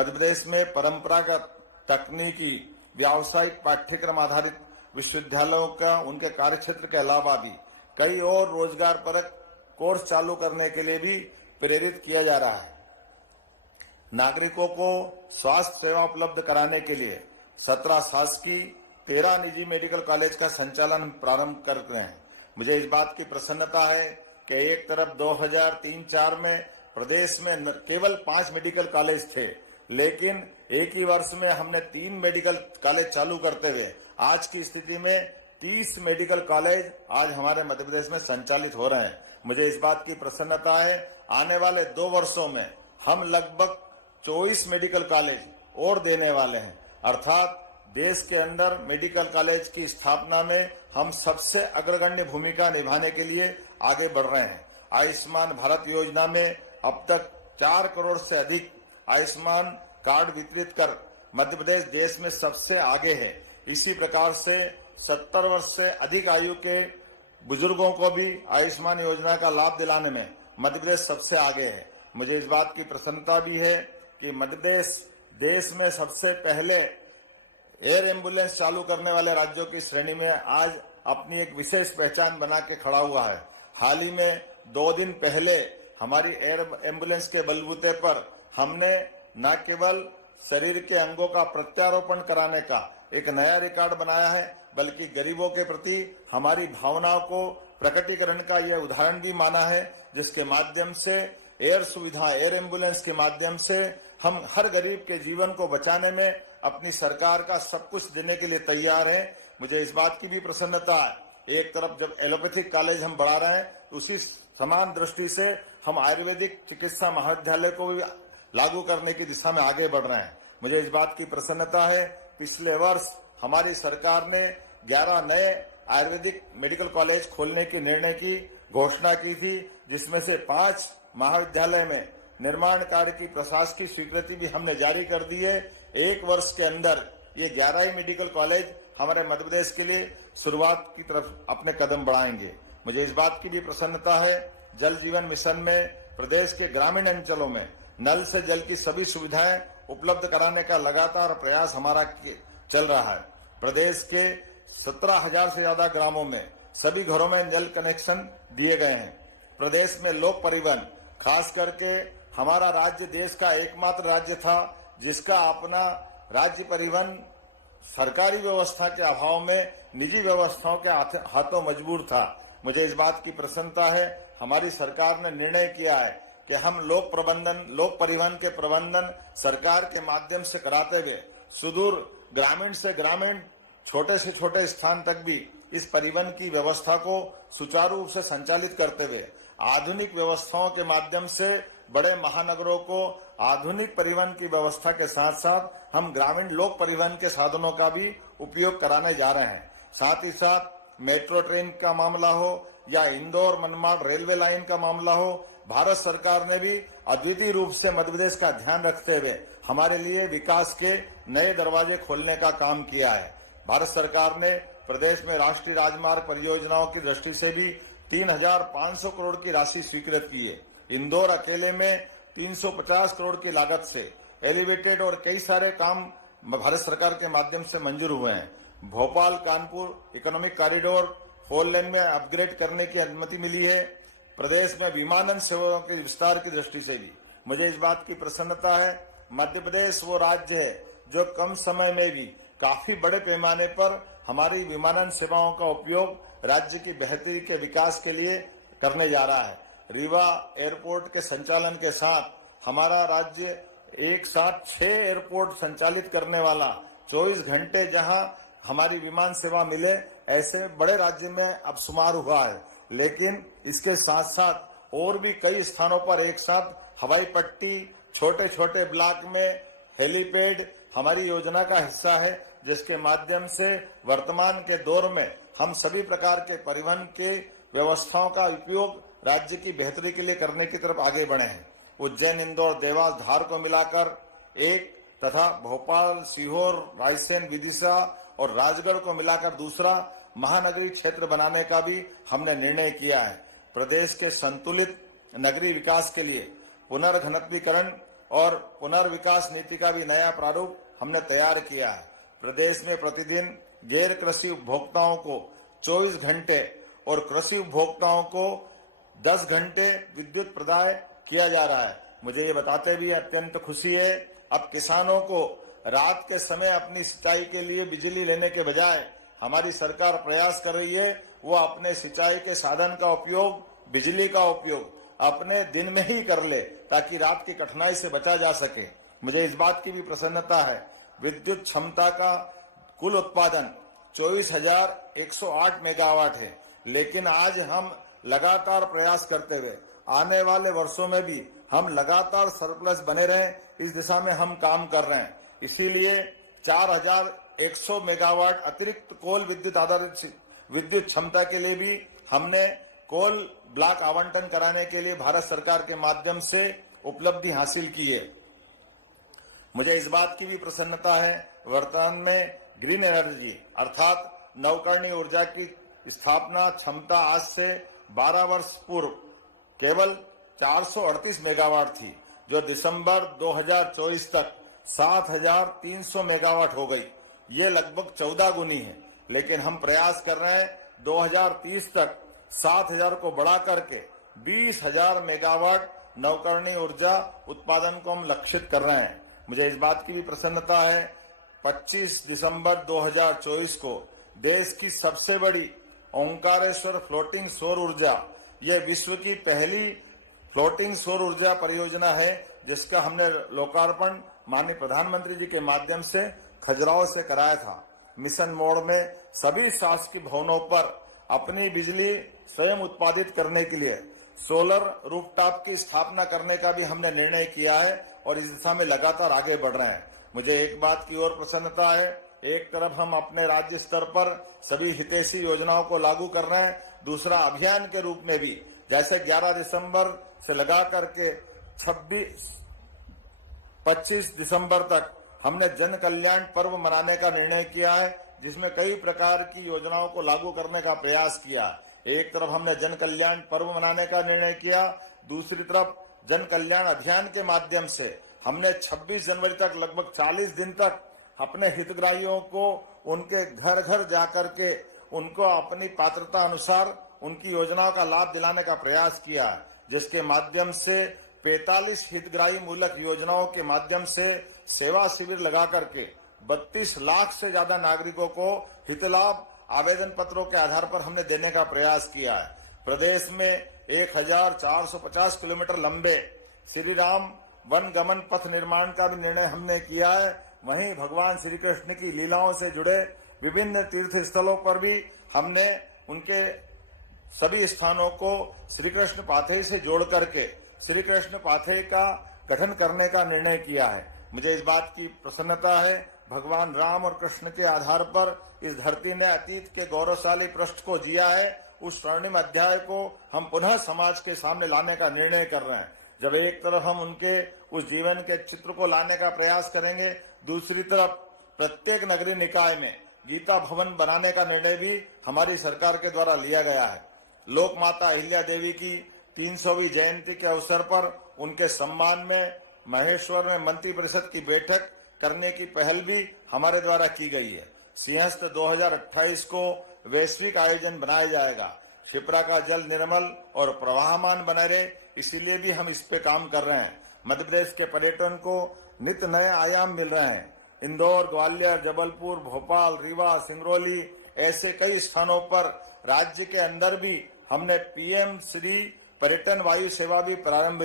मध्य प्रदेश में परंपरागत तकनीकी व्यावसायिक पाठ्यक्रम आधारित विश्वविद्यालयों का उनके कार्यक्षेत्र के अलावा भी कई और रोजगार परक कोर्स चालू करने के लिए भी प्रेरित किया जा रहा है। नागरिकों को स्वास्थ्य सेवा उपलब्ध कराने के लिए 17 शासकीय 13 निजी मेडिकल कॉलेज का संचालन प्रारंभ कर रहे हैं। मुझे इस बात की प्रसन्नता है कि एक तरफ 2003-04 में प्रदेश में केवल 5 मेडिकल कॉलेज थे, लेकिन एक ही वर्ष में हमने 3 मेडिकल कॉलेज चालू करते हुए आज की स्थिति में 30 मेडिकल कॉलेज आज हमारे मध्य प्रदेश में संचालित हो रहे हैं। मुझे इस बात की प्रसन्नता है, आने वाले 2 वर्षों में हम लगभग 24 मेडिकल कॉलेज और देने वाले हैं। अर्थात देश के अंदर मेडिकल कॉलेज की स्थापना में हम सबसे अग्रगण्य भूमिका निभाने के लिए आगे बढ़ रहे हैं। आयुष्मान भारत योजना में अब तक 4 करोड़ से अधिक आयुष्मान कार्ड वितरित कर मध्य प्रदेश देश में सबसे आगे है। इसी प्रकार से 70 वर्ष से अधिक आयु के बुजुर्गों को भी आयुष्मान योजना का लाभ दिलाने में मध्य प्रदेश सबसे आगे है। मुझे इस बात की प्रसन्नता भी है कि मध्य प्रदेश देश में सबसे पहले एयर एम्बुलेंस चालू करने वाले राज्यों की श्रेणी में आज अपनी एक विशेष पहचान बना के खड़ा हुआ है। हाल ही में 2 दिन पहले हमारी एयर एम्बुलेंस के बलबूते पर हमने न केवल शरीर के अंगों का प्रत्यारोपण कराने का एक नया रिकॉर्ड बनाया है, बल्कि गरीबों के प्रति हमारी भावनाओं को प्रकटीकरण का यह उदाहरण भी माना है, जिसके माध्यम से एयर सुविधा, एयर एम्बुलेंस के माध्यम से हम हर गरीब के जीवन को बचाने में अपनी सरकार का सब कुछ देने के लिए तैयार है। मुझे इस बात की भी प्रसन्नता है, एक तरफ जब एलोपैथिक कॉलेज हम बढ़ा रहे हैं, उसी समान दृष्टि से हम आयुर्वेदिक चिकित्सा महाविद्यालय को भी लागू करने की दिशा में आगे बढ़ रहे हैं। मुझे इस बात की प्रसन्नता है, पिछले वर्ष हमारी सरकार ने 11 नए आयुर्वेदिक मेडिकल कॉलेज खोलने के निर्णय की घोषणा की थी, जिसमें से 5 महाविद्यालय में निर्माण कार्य की प्रशासकीय स्वीकृति भी हमने जारी कर दी है। 1 वर्ष के अंदर ये 11 ही मेडिकल कॉलेज हमारे मध्य प्रदेश के लिए शुरुआत की तरफ अपने कदम बढ़ाएंगे। मुझे इस बात की भी प्रसन्नता है, जल जीवन मिशन में प्रदेश के ग्रामीण अंचलों में नल से जल की सभी सुविधाएं उपलब्ध कराने का लगातार प्रयास हमारा चल रहा है। प्रदेश के 17,000 से ज्यादा ग्रामों में सभी घरों में जल कनेक्शन दिए गए हैं। प्रदेश में लोक परिवहन, खास करके हमारा राज्य देश का एकमात्र राज्य था जिसका अपना राज्य परिवहन सरकारी व्यवस्था के अभाव में निजी व्यवस्थाओं के हाथों मजबूर था। मुझे इस बात की प्रसन्नता है, हमारी सरकार ने निर्णय किया है कि हम लोक परिवहन के प्रबंधन सरकार के माध्यम से कराते हुए सुदूर ग्रामीण से ग्रामीण, छोटे से छोटे स्थान तक भी इस परिवहन की व्यवस्था को सुचारू रूप से संचालित करते हुए आधुनिक व्यवस्थाओं के माध्यम से बड़े महानगरों को आधुनिक परिवहन की व्यवस्था के साथ साथ हम ग्रामीण लोक परिवहन के साधनों का भी उपयोग कराने जा रहे हैं। साथ ही साथ मेट्रो ट्रेन का मामला हो या इंदौर मनमाड़ रेलवे लाइन का मामला हो, भारत सरकार ने भी अद्वितीय रूप से मध्य प्रदेश का ध्यान रखते हुए हमारे लिए विकास के नए दरवाजे खोलने का काम किया है। भारत सरकार ने प्रदेश में राष्ट्रीय राजमार्ग परियोजनाओं की दृष्टि से भी 3,500 करोड़ की राशि स्वीकृत की है। इंदौर अकेले में 350 करोड़ की लागत से एलिवेटेड और कई सारे काम भारत सरकार के माध्यम से मंजूर हुए हैं। भोपाल कानपुर इकोनॉमिक कॉरिडोर 4 लेन में अपग्रेड करने की अनुमति मिली है। प्रदेश में विमानन सेवाओं के विस्तार की दृष्टि से भी मुझे इस बात की प्रसन्नता है, मध्य प्रदेश वो राज्य है जो कम समय में भी काफी बड़े पैमाने पर हमारी विमानन सेवाओं का उपयोग राज्य की बेहतरी के विकास के लिए करने जा रहा है। रीवा एयरपोर्ट के संचालन के साथ हमारा राज्य एक साथ 6 एयरपोर्ट संचालित करने वाला, 24 घंटे जहां हमारी विमान सेवा मिले, ऐसे बड़े राज्य में अब शुमार हुआ है। लेकिन इसके साथ साथ और भी कई स्थानों पर एक साथ हवाई पट्टी, छोटे छोटे ब्लॉक में हेलीपैड हमारी योजना का हिस्सा है, जिसके माध्यम से वर्तमान के दौर में हम सभी प्रकार के परिवहन के व्यवस्थाओं का उपयोग राज्य की बेहतरी के लिए करने की तरफ आगे बढ़े हैं। उज्जैन, इंदौर, देवास, धार को मिलाकर एक तथा भोपाल, सीहोर, रायसेन, विदिशा और राजगढ़ को मिलाकर दूसरा महानगरीय क्षेत्र बनाने का भी हमने निर्णय किया है। प्रदेश के संतुलित नगरीय विकास के लिए पुनर्घनत्वीकरण और पुनर्विकास नीति का भी नया प्रारूप हमने तैयार किया है। प्रदेश में प्रतिदिन गैर कृषि उपभोक्ताओं को 24 घंटे और कृषि उपभोक्ताओं को 10 घंटे विद्युत प्रदाय किया जा रहा है। मुझे ये बताते भी अत्यंत खुशी है, अब किसानों को रात के समय अपनी सिंचाई के लिए बिजली लेने के बजाय हमारी सरकार प्रयास कर रही है वो अपने सिंचाई के साधन का उपयोग, बिजली का उपयोग अपने दिन में ही कर ले ताकि रात की कठिनाई से बचा जा सके। मुझे इस बात की भी प्रसन्नता है, विद्युत क्षमता का कुल उत्पादन 24,108 मेगावाट है, लेकिन आज हम लगातार प्रयास करते हुए आने वाले वर्षों में भी हम लगातार सरप्लस बने रहें, इस दिशा में हम काम कर रहे हैं। इसीलिए 4,100 मेगावाट अतिरिक्त कोल विद्युत आधारित विद्युत क्षमता के लिए भी हमने कोल ब्लॉक आवंटन कराने के लिए भारत सरकार के माध्यम से उपलब्धि हासिल की है। मुझे इस बात की भी प्रसन्नता है, वर्तमान में ग्रीन एनर्जी अर्थात नवकरणीय ऊर्जा की स्थापना क्षमता आज से 12 वर्ष पूर्व केवल 438 मेगावाट थी, जो दिसंबर 2024 तक 7,300 मेगावाट हो गई। ये लगभग 14 गुनी है, लेकिन हम प्रयास कर रहे हैं 2030 तक 7,000 को बढ़ा करके 20,000 मेगावाट नवकरणीय ऊर्जा उत्पादन को हम लक्षित कर रहे हैं। मुझे इस बात की भी प्रसन्नता है, 25 दिसंबर 2024 को देश की सबसे बड़ी ओंकारेश्वर फ्लोटिंग सौर ऊर्जा, यह विश्व की पहली फ्लोटिंग सौर ऊर्जा परियोजना है, जिसका हमने लोकार्पण माननीय प्रधानमंत्री जी के माध्यम से खजुराहो से कराया था। मिशन मोड में सभी शासकीय भवनों पर अपनी बिजली स्वयं उत्पादित करने के लिए सोलर रूफटॉप की स्थापना करने का भी हमने निर्णय किया है और इस दिशा में लगातार आगे बढ़ रहे हैं। मुझे एक बात की और प्रसन्नता है, एक तरफ हम अपने राज्य स्तर पर सभी हितैषी योजनाओं को लागू कर रहे हैं, दूसरा अभियान के रूप में भी जैसे 11 दिसंबर से लगा करके 25 दिसंबर तक हमने जन कल्याण पर्व मनाने का निर्णय किया है, जिसमें कई प्रकार की योजनाओं को लागू करने का प्रयास किया। एक तरफ हमने जन कल्याण पर्व मनाने का निर्णय किया, दूसरी तरफ जन कल्याण अभियान के माध्यम से हमने 26 जनवरी तक लगभग 40 दिन तक अपने हितग्राहियों को उनके घर घर जाकर के उनको अपनी पात्रता अनुसार उनकी योजनाओं का लाभ दिलाने का प्रयास किया, जिसके माध्यम से 45 हितग्राही मूलक योजनाओं के माध्यम से सेवा शिविर लगा करके 32 लाख से ज्यादा नागरिकों को हित लाभ आवेदन पत्रों के आधार पर हमने देने का प्रयास किया है। प्रदेश में 1,450 किलोमीटर लंबे श्री राम वन गमन पथ निर्माण का भी निर्णय हमने किया है। वहीं भगवान श्री कृष्ण की लीलाओं से जुड़े विभिन्न तीर्थ स्थलों पर भी हमने उनके सभी स्थानों को श्री कृष्ण पाथेय से जोड़ करके श्री कृष्ण पाथेय का गठन करने का निर्णय किया है। मुझे इस बात की प्रसन्नता है, भगवान राम और कृष्ण के आधार पर इस धरती ने अतीत के गौरवशाली पृष्ठ को जिया है। उस स्वर्णिम अध्याय को हम पुनः समाज के सामने लाने का निर्णय कर रहे हैं। जब एक तरफ हम उनके उस जीवन के चित्र को लाने का प्रयास करेंगे, दूसरी तरफ प्रत्येक नगरीय निकाय में गीता भवन बनाने का निर्णय भी हमारी सरकार के द्वारा लिया गया है। लोक माता अहिल्या देवी की 300वीं जयंती के अवसर पर उनके सम्मान में महेश्वर में मंत्री परिषद की बैठक करने की पहल भी हमारे द्वारा की गई है। सिंहस्थ 2028 को वैश्विक आयोजन बनाया जाएगा। क्षिप्रा का जल निर्मल और प्रवाहमान बना रहे, इसीलिए भी हम इस पे काम कर रहे हैं। मध्य प्रदेश के पर्यटन को नित्य नए आयाम मिल रहे हैं। इंदौर, ग्वालियर, जबलपुर, भोपाल, रीवा, सिंगरौली ऐसे कई स्थानों पर राज्य के अंदर भी हमने PM श्री पर्यटन वायु सेवा भी प्रारंभ